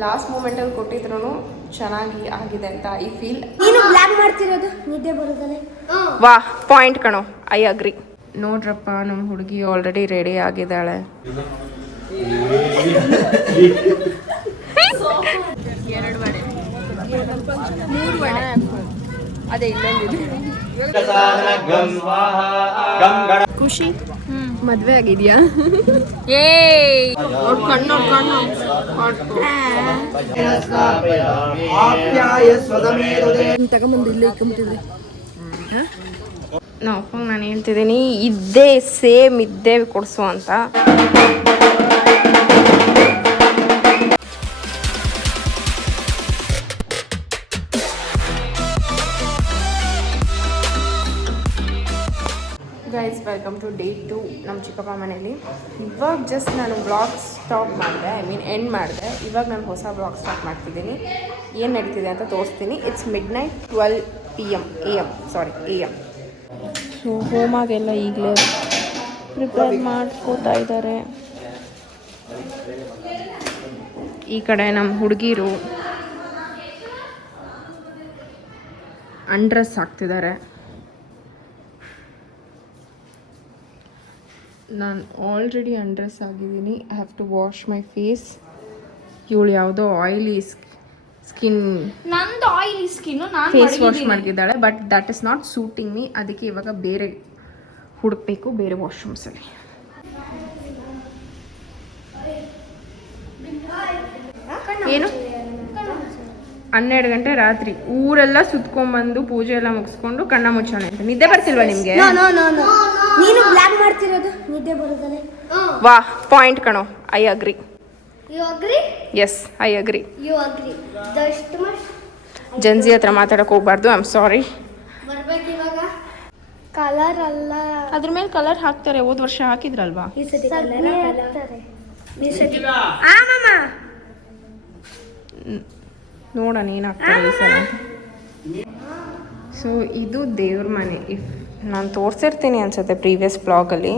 Last ಮೂಮೆಂಟಲ್ಲಿ ಕೊಟ್ಟಿದ್ರು ಚೆನ್ನಾಗಿ ಆಗಿದೆ ಅಂತ ಐ ಫೀಲ್. ನೀನು ಬ್ಲಾಕ್ ಮಾಡ್ತಿರೋದು ನಿದ್ದೆ ಬರೋದಲ್ಲ. ವಾ ಪಾಯಿಂಟ್ ಕಣೋ, ಐ ಅಗ್ರಿ. ನೋಡ್ರಪ್ಪ, ನಮ್ಮ ಹುಡುಗಿ ಆಲ್ರೆಡಿ ರೆಡಿ ಆಗಿದ್ದಾಳೆ. ಎರಡು ವಡೆ, 3 ವಡೆ, ಅದೇ ಇನ್ನೊಂದಿದೆ. ಖುಷಿ ಮದ್ವೆ ಆಗಿದ್ಯಾ? ಕಣ್ಣು ತಗೊಂಬಂದು ಇಲ್ಲೇ ಇಟ್ಕೊಂಬಿಟ್ಟಿದ್ದೆ. ನಮ್ಮ ಅಪ್ಪಂಗೆ ನಾನು ಹೇಳ್ತಿದ್ದೀನಿ ಇದ್ದೇ ಸೇಮ್ ಇದ್ದೇ ಕೊಡಿಸು ಅಂತ. ಗೈಸ್, ವೆಲ್ಕಮ್ ಟು ಡೇ 2 ನಮ್ಮ ಚಿಕ್ಕಪ್ಪ ಮನೇಲಿ. ಇವಾಗ ಜಸ್ಟ್ ನಾನು ಬ್ಲಾಗ್ ಸ್ಟಾಪ್ ಮಾಡಿದೆ, ಎಂಡ್ ಮಾಡಿದೆ. ಇವಾಗ ನಾನು ಹೊಸ ಬ್ಲಾಗ್ ಸ್ಟಾರ್ಟ್ ಮಾಡ್ತಿದ್ದೀನಿ. ಏನು ನಡೀತಿದೆ ಅಂತ ತೋರಿಸ್ತೀನಿ. It's midnight 12 PM AM. So ಹೋಮಾಗೆಲ್ಲ ಈಗಲೇ ಪ್ರಿಪೇರ್ ಮಾಡ್ಕೋತಾ ಇದ್ದಾರೆ. ಈ ಕಡೆ ನಮ್ಮ ಹುಡುಗಿರು ಅಂಡ್ರೆಸ್ ಹಾಕ್ತಿದ್ದಾರೆ. ನಾನು ಆಲ್ರೆಡಿ ಅಂಡ್ರೆಸ್ ಆಗಿದ್ದೀನಿ. I have to wash my face. ಇವಳು ಯಾವುದೋ ಆಯಿಲಿ ಸ್ಕಿನ್, ನಂದು ಆಯಿಲಿ ಸ್ಕಿನ್ನು ನಾನು ಫೇಸ್ ವಾಶ್ ಮಾಡಿದ್ದಾಳೆ. But that is not suiting me. ಅದಕ್ಕೆ ಇವಾಗ ಬೇರೆ ಹುಡುಕಬೇಕು, ಬೇರೆ ವಾಶ್ರೂಮ್ಸಲ್ಲಿ. ಏನು 12 ಗಂಟೆ ರಾತ್ರಿ ಊರೆಲ್ಲ ಸುತ್ಕೊಂಡ್ಬಂದು ಪೂಜೆ ಎಲ್ಲ ಮುಗಿಸ್ಕೊಂಡು ಕಣ್ಣ ಮುಚ್ಚಾನೆ ಅಂತ. ನಿದ್ದೆ ಬರ್ತಿಲ್ವಾ ನಿಮಗೆ? ನೀನು ಬ್ಲಾಕ್ ಮಾಡ್ತಿರೋದು ನಿದ್ದೆ ಬರೋದಲ್ಲ. ವಾ ಪಾಯಿಂಟ್ ಕಣೋ, I agree. You agree? Yes, I agree. You agree. Just much Gen Z ಹತ್ರ ಮಾತಾಡಕ್ಕೆ ಹೋಗ್ಬಾರ್ದು. I am sorry. ಬರ್ಬೇಕು ಇವಾಗ. ಕಲರ್ ಅಲ್ಲ, ಅದ್ರ ಮೇಲೆ ಕಲರ್ ಹಾಕ್ತಾರೆ. ಹೋದ ವರ್ಷ ಹಾಕಿದ್ರಲ್ವಾ? ಈ ಸತಿ ಕಲರ್ ಹಾಕ್ತಾರೆ. ಈ ಸತಿ ನೋಡೋಣ ಏನಾಗ್ತದೆ ಈ ಸಲ. ಸೊ ಇದು ದೇವ್ರ ಮನೆ. ಇಫ್ ನಾನು ತೋರಿಸಿರ್ತೀನಿ ಅನ್ಸುತ್ತೆ ಪ್ರೀವಿಯಸ್ ಬ್ಲಾಗಲ್ಲಿ.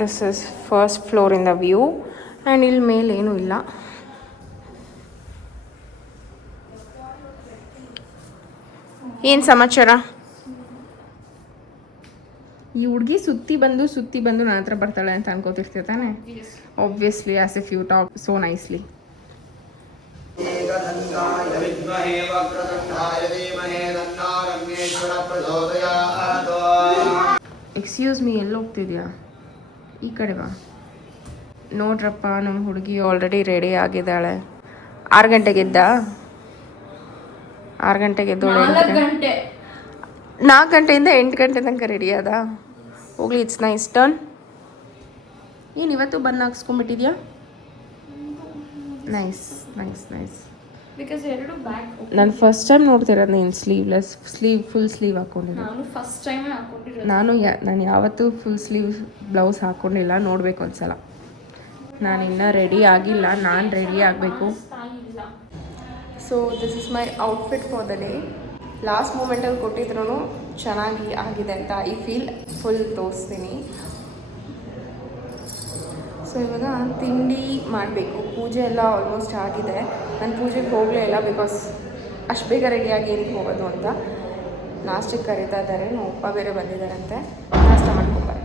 This is first floor in the view. And ಇಲ್ಲಿ ಮೇಲೆ ಏನೂ ಇಲ್ಲ. ಏನು ಸಮಾಚಾರ? ಈ ಹುಡುಗಿ ಸುತ್ತಿ ಬಂದು ನನ್ನ ಹತ್ರ ಬರ್ತಾಳೆ ಅಂತ ಅನ್ಕೋತಿರ್ತೀಯ ತಾನೆ? Obviously, as if you talk so nicely. Excuse me, ಎಲ್ಲಿ ಹೋಗ್ತಿದ್ಯಾ? ಈ ಕಡೆ ಬಾ. ನೋಡ್ರಪ್ಪ, ನಮ್ಮ ಹುಡುಗಿ ಆಲ್ರೆಡಿ ರೆಡಿ ಆಗಿದ್ದಾಳೆ. 6 ಗಂಟೆಗೆ ಎದ್ದ? 6 ಗಂಟೆಗೆ ಎದ್ದೋಳೆ. 4 ಗಂಟೆಯಿಂದ 8 ಗಂಟೆ ತನಕ ರೆಡಿ ಆದ. ಹೋಗ್ಲಿ, ಇಟ್ಸ್ ನೈಸ್ ಟರ್ನ್. ಏನು ಇವತ್ತು ಬನ್ನ ಹಾಕ್ಸ್ಕೊಂಡ್ಬಿಟ್ಟಿದ್ಯಾ? ನೈಸ್. ಬಿಕಾಸ್ ಎರಡು ಬ್ಯಾಕ್. ನಾನು ಫಸ್ಟ್ ಟೈಮ್ ನೋಡ್ತಿರೋದು ನೀನು ಫುಲ್ ಸ್ಲೀವ್ ಹಾಕ್ಕೊಂಡಿದ್ದೆ. ನಾನು ಫಸ್ಟ್ ಟೈಮ್ ಹಾಕ್ಕೊಂಡಿರೋದು. ನಾನು ಯಾವತ್ತೂ ಫುಲ್ ಸ್ಲೀವ್ ಬ್ಲೌಸ್ ಹಾಕ್ಕೊಂಡಿಲ್ಲ. ನೋಡಬೇಕು ಒಂದ್ಸಲ. ನಾನಿನ್ನೂ ರೆಡಿ ಆಗಿಲ್ಲ. ನಾನು ರೆಡಿ ಆಗಬೇಕು. So this is my outfit for the day. Last ಮೂಮೆಂಟಲ್ಲಿ ಕೊಟ್ಟಿದ್ರು ಚೆನ್ನಾಗಿ ಆಗಿದೆ ಅಂತ ಐ ಫೀಲ್. ಫುಲ್ ತೋರಿಸ್ತೀನಿ. ಸೊ ಇವಾಗ ತಿಂಡಿ ಮಾಡಬೇಕು. ಪೂಜೆ ಎಲ್ಲ ಆಲ್ಮೋಸ್ಟ್ ಆಗಿದೆ. ನಾನು ಪೂಜೆಗೆ ಹೋಗಲೇ ಇಲ್ಲ, ಬಿಕಾಸ್ ಅಷ್ಟು ಬೇಗ ರೆಡಿಯಾಗಿ ಏನಕ್ಕೆ ಹೋಗೋದು ಅಂತ. ನಾಷ್ಟಕ್ಕೆ ಕರೀತಾ ಇದ್ದಾರೆ. ನಮ್ಮ ಅಪ್ಪ ಬೇರೆ ಬಂದಿದ್ದಾರಂತೆ. ನಾಷ್ಟ ಮಾಡ್ಕೊಬಾರೆ.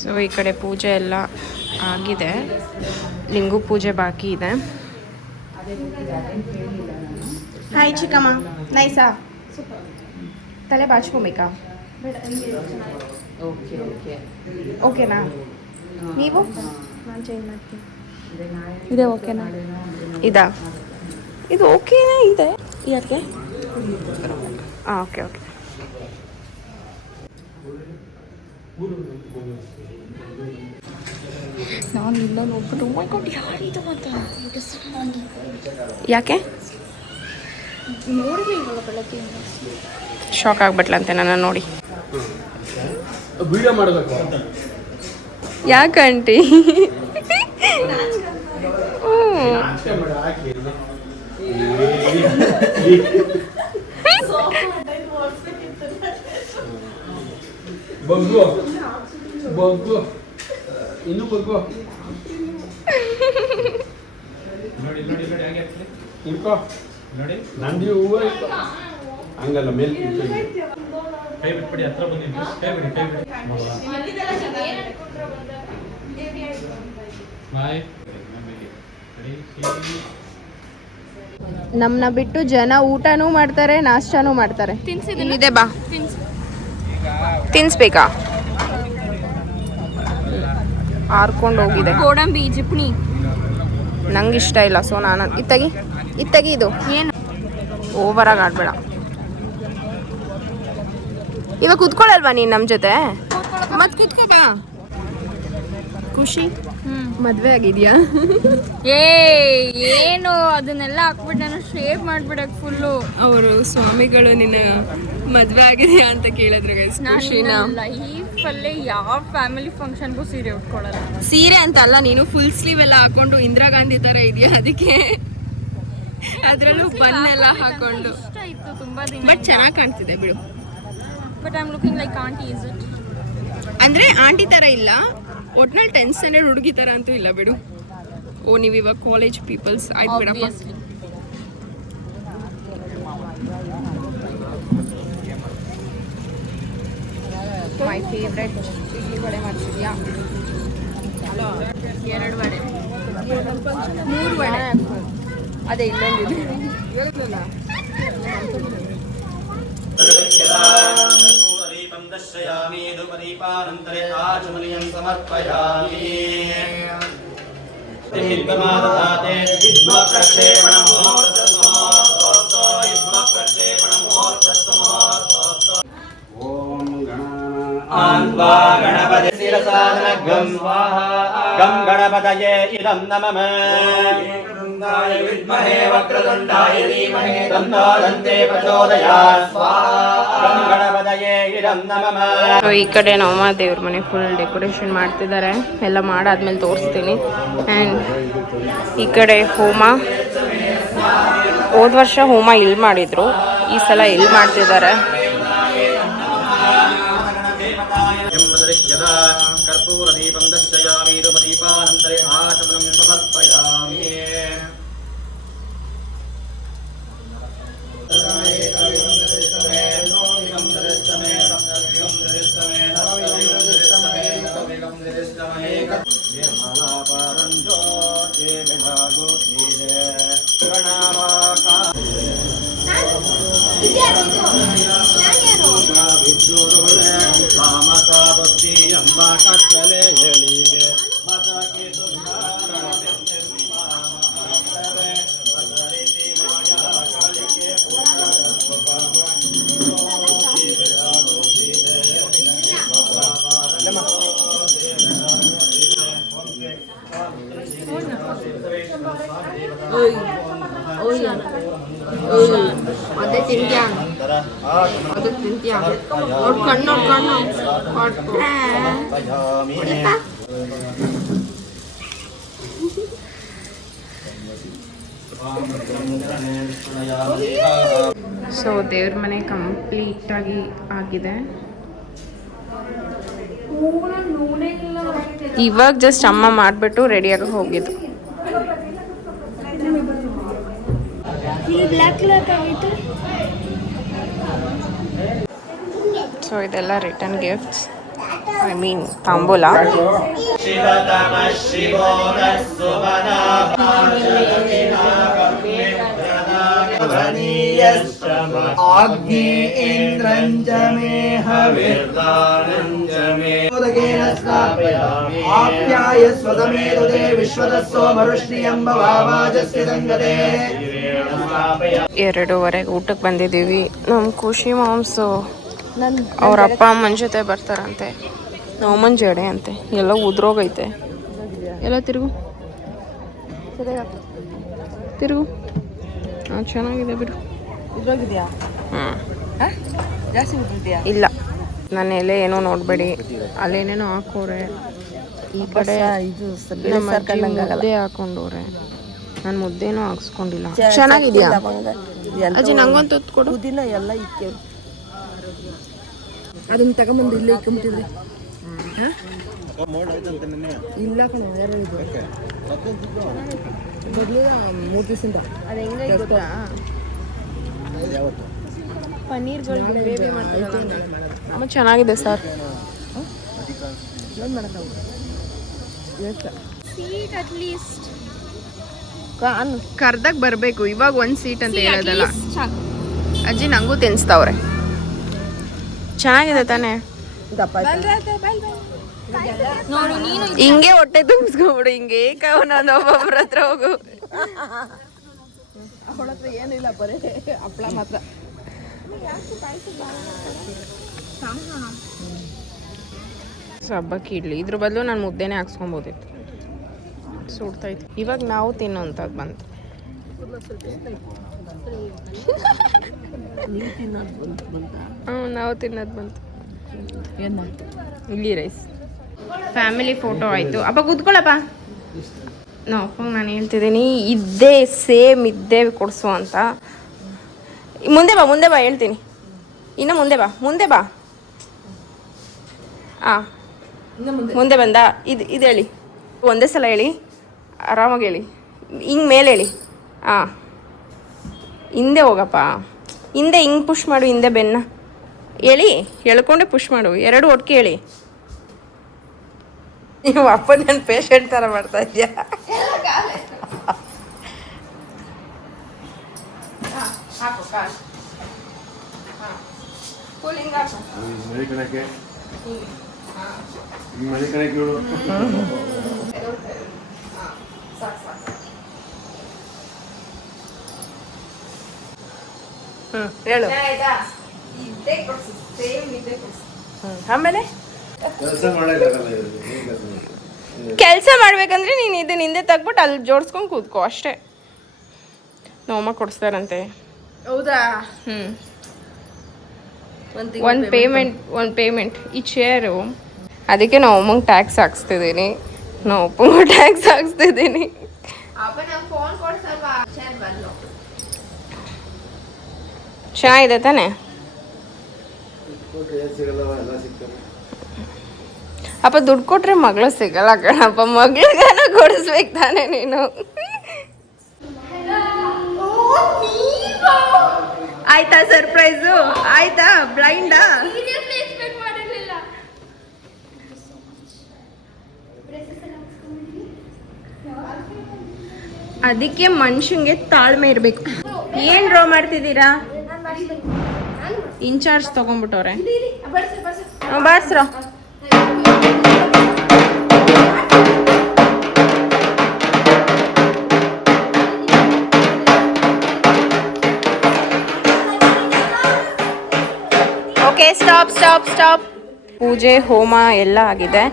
ಸೊ ಈ ಕಡೆ ಪೂಜೆ ಎಲ್ಲ ಆಗಿದೆ. ಲಿಂಗು ಪೂಜೆ ಬಾಕಿ ಇದೆ. ಹಾಯ್ ಚಿಕ್ಕಮ್ಮ, ನೈಸಾ? ತಲೆ ಬಾಚ್ಕೊಬೇಕಾ? ಓಕೆನಾ? ನೀವು? ನಾನು ಚೇಂಜ್ ಮಾಡ್ತೀನಿ. ಇದೆ ಓಕೆನಾ? ಇದು ಓಕೆನಾ ಇದೆ ಇದಕ್ಕೆ? ಹಾಂ, ಓಕೆ. ನಾನು ಇಲ್ಲ ನೋಡ್ಬಿಟ್ಟು ಮೈಕೊಂಡು ಯಾರಿದು ಅಂತ ಯಾಕೆ ನೋಡಿದೆ ಇವಾಗ ಬೆಳಗ್ಗೆ. ಶಾಕ್ ಆಗ್ಬಿಟ್ಲಂತೆ ನನ್ನ ನೋಡಿ. ವಿಡಿಯೋ ಮಾಡಬೇಕು. ಯಾಕಂಟಿ? ಬಂದು ಬಗ್ಗು ಇನ್ನು ಬಗ್ಗು ನೋಡಿ ನೋಡಿ ನೋಡಿ ಹಾಗೆ ಇಡ್ಕೋ ನೋಡಿ ನಂದಿ ಹೂವು ಹಂಗಲ್ಲ ಮೇಲೆ ಕೈ ಬಿಟ್ಬಿಡಿ ಹತ್ರ ಬಂದಿದ್ದು ಕೈ ಬಿಡಿ ಕೈ ಬಿಡಿ ಬಾಯ್ ನಮ್ಮನ್ನ ಬಿಟ್ಟು ಜನ ಊಟನೂ ಮಾಡ್ತಾರೆ ನಾಷ್ಟಾನೂ ಮಾಡ್ತಾರೆ. ಇಲ್ಲಿದೆ ಬಾ ತಿನ್ಸ್ಬೇಕಾ? ಹಾರ್ಕೊಂಡು ಹೋಗಿದೆ ಗೋಡಂಬಿ ಜಿಪ್ನಿ ನಂಗೆ ಇಷ್ಟ ಇಲ್ಲ. ಸೊ ನಾನು ಇತ್ತಗಿ ಇದು ಏನು ಓವರಾಗಿ ಆಡ್ಬೇಡ. ಇವಾಗ ಕುತ್ಕೊಳ್ಳಲ್ವಾ ನೀನು ನಮ್ಮ ಜೊತೆ? ಮತ್ತೆ ಕುತ್ಕೋ ಬಾ. ಖುಷಿ ಮದ್ವೆ ಆಗಿದ್ಯಾ? ಏನು ಅದನ್ನೆಲ್ಲ ಹಾಕ್ಬಿಟ್ಟು ನಾನು ಶೇಪ್ ಮಾಡ್ಬಿಡಕ್ ಫುಲ್ಲು. ಅವರು ಸ್ವಾಮಿಗಳು ನಿನ್ನ ಮದ್ವೆ ಆಗಿದೆಯಾ ಅಂತ ಕೇಳಿದ್ರು ಗೈಸ್. ಖುಷಿನ ಲೈಫಲ್ಲೇ ಯಾವ ಫ್ಯಾಮಿಲಿ ಫಂಕ್ಷನ್ಗೂ ಸೀರೆ ಉಟ್ಕೊಳ್ಳಲ್ಲ. ಸೀರೆ ಅಂತ ಅಲ್ಲ, ನೀನು ಫುಲ್ ಸ್ಲೀವ್ ಎಲ್ಲ ಹಾಕೊಂಡು ಇಂದಿರಾ ಗಾಂಧಿ ತರ ಇದೆಯಾ, ಅದಕ್ಕೆ ಅದ್ರಲ್ಲೂ ಬನ್ನೆಲ್ಲ ಹಾಕೊಂಡು ಇಷ್ಟ ಇತ್ತು ತುಂಬಾ ದಿನ. ಬಟ್ ಚೆನ್ನಾಗಿ ಕಾಣ್ತಿದೆ ಬಿಡು. But I am looking like aunty. Is it? ಅಂದ್ರೆ ಆಂಟಿ ತರ ಇಲ್ಲ, ಒಟ್ನಲ್ಲಿ 10th ಸ್ಟ್ಯಾಂಡರ್ಡ್ ಹುಡುಗಿ ತರ ಅಂತೂ ಇಲ್ಲ ಬಿಡು. ಓ ನೀವು ಇವಾಗ ಕಾಲೇಜ್ ಪೀಪಲ್ಸ್ ಆಯ್ತು ಬಿಡಪ್ಪ. ಮೈ ಫೇವ್ರೆಟ್ ಇಡ್ಲಿ ವಡೆ ಮಾಡ್ತಿದ್ಯಾ? 2 ವಡೆ 3 ವಡೆ ಅದೇ ಇಲ್ಲೊಂದಿದೆ. दर्शयामि धूपदीपानन्तरे आचमनीयं समर्पयामि तिमिद्गमादधाते विद्मप्रक्षेपणमुहूर्तस्मुहूर्तो युग्मप्रक्षेपणमुहूर्तस्मुहूर्तो ॐ गणान्वा गणपति शिरसानगं स्वाहा गं गणपतये इदं नमः य विद्महे वक्रतुण्डाय धीमहि तन्नो दन्ते प्रचोदयात् स्वाहा गणपतये इदं नमः. ಸೊ ಈ ಕಡೆ ನಮ್ಮ ದೇವ್ರ ಮನೆ ಫುಲ್ ಡೆಕೋರೇಷನ್ ಮಾಡ್ತಿದ್ದಾರೆ. ಎಲ್ಲ ಮಾಡಾದ್ಮೇಲೆ ತೋರಿಸ್ತೀನಿ. ಆ್ಯಂಡ್ ಈ ಕಡೆ ಹೋಮ, ಹೋದ ವರ್ಷ ಹೋಮ ಇಲ್ಲಿ ಮಾಡಿದ್ರು, ಈ ಸಲ ಇಲ್ಲಿ ಮಾಡ್ತಿದ್ದಾರೆ. कर्पूरदीपं दर्शयामि धूपदीपानन्तरे आचमनं समर्पयामि ಅದೇ ತಿಂತ್ಯಾ ಅದು ತಿಂತ್ಯಾ ನೋಡ್ಕೊಂಡು ಸೊ ದೇವ್ರ ಮನೆ ಕಂಪ್ಲೀಟ್ ಆಗಿ ಆಗಿದೆ. ಇವಾಗ ಜಸ್ಟ್ ಅಮ್ಮ ಮಾಡಿಬಿಟ್ಟು ರೆಡಿಯಾಗಿ ಹೋಗಿದ್ದು. ಸೊ ಇದೆಲ್ಲ ರಿಟರ್ನ್ ಗಿಫ್ಟ್ಸ್, ಐ ಮೀನ್ ತಾಂಬೂಲ. आग्ने इन्द्रञ्जमे हविर्दानञ्जमे उदकेन स्थापयामि आप्याय स्वदमेदुदे विश्वदस्सोमरुष्णियं भवावाजस्य संगते 2:30 ಊಟಕ್ಕೆ ಬಂದಿದ್ದೀವಿ. ನಮ್ಮ ಖುಷಿ ಮಾಮ್ಸು ಅವ್ರ ಅಪ್ಪ ಅಮ್ಮನ ಜೊತೆ ಬರ್ತಾರಂತೆ. ನಮ್ಮನ ಜಡೆ ಅಂತೆ, ಎಲ್ಲ ಉದ್ರೋಗೈತೆ. ಎಲ್ಲ ತಿರುಗು ತಿರುಗು. ಹಾಂ ಚೆನ್ನಾಗಿದೆ ಬಿಡು. ಇಲ್ಲ ನನ್ನ ಎಲೆ ಏನೋ ನೋಡಬೇಡಿ, ಅಲ್ಲೇನೇನೋ ಹಾಕೋರೆ. ಈ ಕಡೆ ನಮ್ಮ ಅಜ್ಜಿ ಮುದ್ದೆ ಹಾಕೊಂಡವ್ರೆ, ನಾನು ಮುದ್ದೆನೂ ಹಾಕ್ಸ್ಕೊಂಡಿಲ್ಲ. ಚೆನ್ನಾಗಿದ್ಯಾ ಅಜ್ಜಿ? ನಂಗೊಂದು ಹೊತ್ತು ಕೊಡು. ಎಲ್ಲ ಇಕ್ಕೆ ಅದನ್ನ ತಗೊಂಬಂದು ಇಲ್ಲೇ ಇಕ್ಕೊಂಬಿಟ್ಟಿದ್ರಿ. ಇಲ್ಲ ಕಣ ಯಾರು ಇದು ಮೊದಲು 3 ದಿವಸದಿಂದ ಅದು ಹೆಂಗಾಗಿ ಗೊತ್ತಾ ಪನ್ನೀರ್ಗಳು ಗ್ರೇವಿ ಮಾಡ್ತಾರೆ ಅಮ್ಮ ಚೆನ್ನಾಗಿದೆ ಸರ್ ಏನು ಮಾಡೋಕ್ಕಾಗುತ್ತೆ ಸೀಟ್ ಅಟ್ಲೀಸ್ಟ್ ಕರ್ದಾಗ ಬರಬೇಕು ಇವಾಗ ಒಂದು ಸೀಟ್ ಅಂತ ಹೇಳೋದಲ್ಲ ಅಜ್ಜಿ ನಂಗೂ ತಿನ್ಸ್ತಾವ್ರೆ ಚೆನ್ನಾಗಿದೆ ತಾನೇ ಹಿಂಗೆ ಹೊಟ್ಟೆ ತುಂಬಿಸ್ಕೊಬಿಡು ಹಿಂಗೆ ನಾನು ಒಬ್ಬೊಬ್ರ ಹತ್ರ ಹೋಗು ಅವಳ ಹತ್ರ ಏನಿಲ್ಲ ಬರೀ ಹಪ್ಪಳ ಮಾತ್ರ ಹಬ್ಬಕ್ಕೆ ಇಡ್ಲಿ ಇದ್ರ ಬದಲು ನಾನು ಮುದ್ದೆನೇ ಹಾಕ್ಸ್ಕೊಬೋದಿತ್ತು ಸುಡ್ತೈತೆ ಇವಾಗ ನಾವು ತಿನ್ನೋಂಥದ್ದು ಬಂತು ನಾವು ತಿನ್ನೋದು ಬಂತು ಇಡ್ಲಿ ರೈಸ್ ಫ್ಯಾಮಿಲಿ ಫೋಟೋ ಆಯಿತು ಅಪ್ಪ ಕೂತ್ಕೊಳ್ಳಪ್ಪ ನಾವು ಅಪ್ಪಂಗೆ ನಾನು ಹೇಳ್ತಿದ್ದೀನಿ ಇದ್ದೇ ಸೇಮ್ ಇದ್ದೇ ಕೊಡಿಸು ಅಂತ ಮುಂದೆ ಬಾ ಹೇಳ್ತೀನಿ ಇನ್ನು ಮುಂದೆ ಬಾ ಹಾಂ ಮುಂದೆ ಬಂದ ಇದು ಹೇಳಿ ಒಂದೇ ಸಲ ಹೇಳಿ ಆರಾಮಾಗಿ ಹೇಳಿ ಹಿಂಗೆ ಮೇಲೆ ಹೇಳಿ ಹಾಂ ಹಿಂದೆ ಹೋಗಪ್ಪ ಹಿಂದೆ ಹಿಂಗೆ ಪುಷ್ ಮಾಡು ಹಿಂದೆ ಬೆನ್ನ ಹೇಳಿ ಹೇಳ್ಕೊಂಡೆ ಪುಷ್ ಮಾಡು ಎರಡು ಒಟ್ಟಿಗೆ ಹೇಳಿ ನೀವು ಅಪ್ಪ ನನ್ನ ಪೇಷಂಟ್ ಥರ ಮಾಡ್ತಾ ಇದೆಯಾ ಹಾಕು ಕಾಲು ಫುಲ್ ಹಿಂಗೆ ಹಾಕು ಹೇಳು ಆಮೇಲೆ ಕೆಲಸ ಮಾಡ್ಬೇಕಂದ್ರೆ ನೀನು ಇದನ್ನ ಹಿಂದೆ ತೆಗ್ಬಿಟ್ಟು ಅಲ್ಲಿ ಜೋಡಿಸ್ಕೊಂಡು ಕೂತ್ಕೋ ಅಷ್ಟೇ ನಮ್ಮಮ್ಮ ಕೊಡಿಸ್ತಾರಂತೆ ಹೌದಾ ಒಂದು ಪೇಮೆಂಟ್ ಈ ಚೇರು ಅದಕ್ಕೆ ನಾವು ಅಮ್ಮಂಗೆ ಟ್ಯಾಕ್ಸ್ ಹಾಕ್ಸ್ತಿದ್ದೀನಿ ನಾವು ಅಪ್ಪಂಗೂ ಟ್ಯಾಕ್ಸ್ ಹಾಕ್ಸ್ತಿದ್ದೀನಿ ಚೆನ್ನಾಗಿದೆ ತಾನೆ ಅಪ್ಪ ದುಡ್ಡು ಕೊಟ್ರೆ ಮಗಳು ಸಿಗಲ್ಲ ಕಣಪ್ಪ ಮಗಳಿಗಾನ ಕೊಡಿಸ್ಬೇಕು ತಾನೆ ನೀನು ಆಯ್ತಾ ಸರ್ಪ್ರೈಸು ಆಯ್ತಾ ಬ್ಲೈಂಡಾ ಅದಕ್ಕೆ ಮನುಷ್ಯಂಗೆ ತಾಳ್ಮೆ ಇರಬೇಕು ಏನ್ ಡ್ರಾ ಮಾಡ್ತಿದ್ದೀರಾ ಇನ್ಚಾರ್ಜ್ ತಗೊಂಡ್ಬಿಟ್ಟವ್ರೆ ಬಾರ್ಸ್ರ ಓಕೆ ಸ್ಟಾಪ್ ಪೂಜೆ ಹೋಮ ಎಲ್ಲ ಆಗಿದೆ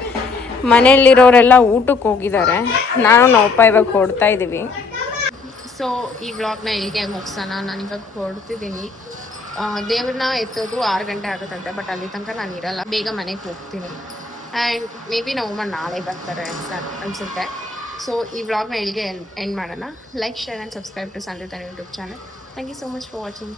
ಮನೆಯಲ್ಲಿರೋರೆಲ್ಲ ಊಟಕ್ಕೆ ಹೋಗಿದ್ದಾರೆ ನಾನು ನಮ್ಮಪ್ಪ ಇವಾಗ ಹೊಡ್ತಾ ಇದ್ದೀವಿ ಸೊ ಈ ವ್ಲಾಗ್ನ ಇಲ್ಲಿಗೆ ಮುಗಿಸೋಣ ನಾನು ಇವಾಗ ಹೊಡ್ತಿದ್ದೀನಿ ದೇವ್ರನ್ನ ಎತ್ತೋದು 6 ಗಂಟೆ ಆಗುತ್ತಂತೆ ಬಟ್ ಅಲ್ಲಿ ತನಕ ನಾನು ಇರಲ್ಲ ಬೇಗ ಮನೆಗೆ ಹೋಗ್ತೀನಿ ಆ್ಯಂಡ್ ಮೇ ಬಿ ನಮ್ಮಮ್ಮ ನಾಳೆ ಬರ್ತಾರೆ ಅನಿಸುತ್ತೆ ಸೊ ಈ ವ್ಲಾಗ್ನ ಇಲ್ಲಿಗೆ ಎಂಡ್ ಮಾಡೋಣ like share and subscribe to ಸಂಜೆ YouTube channel thank you so much for watching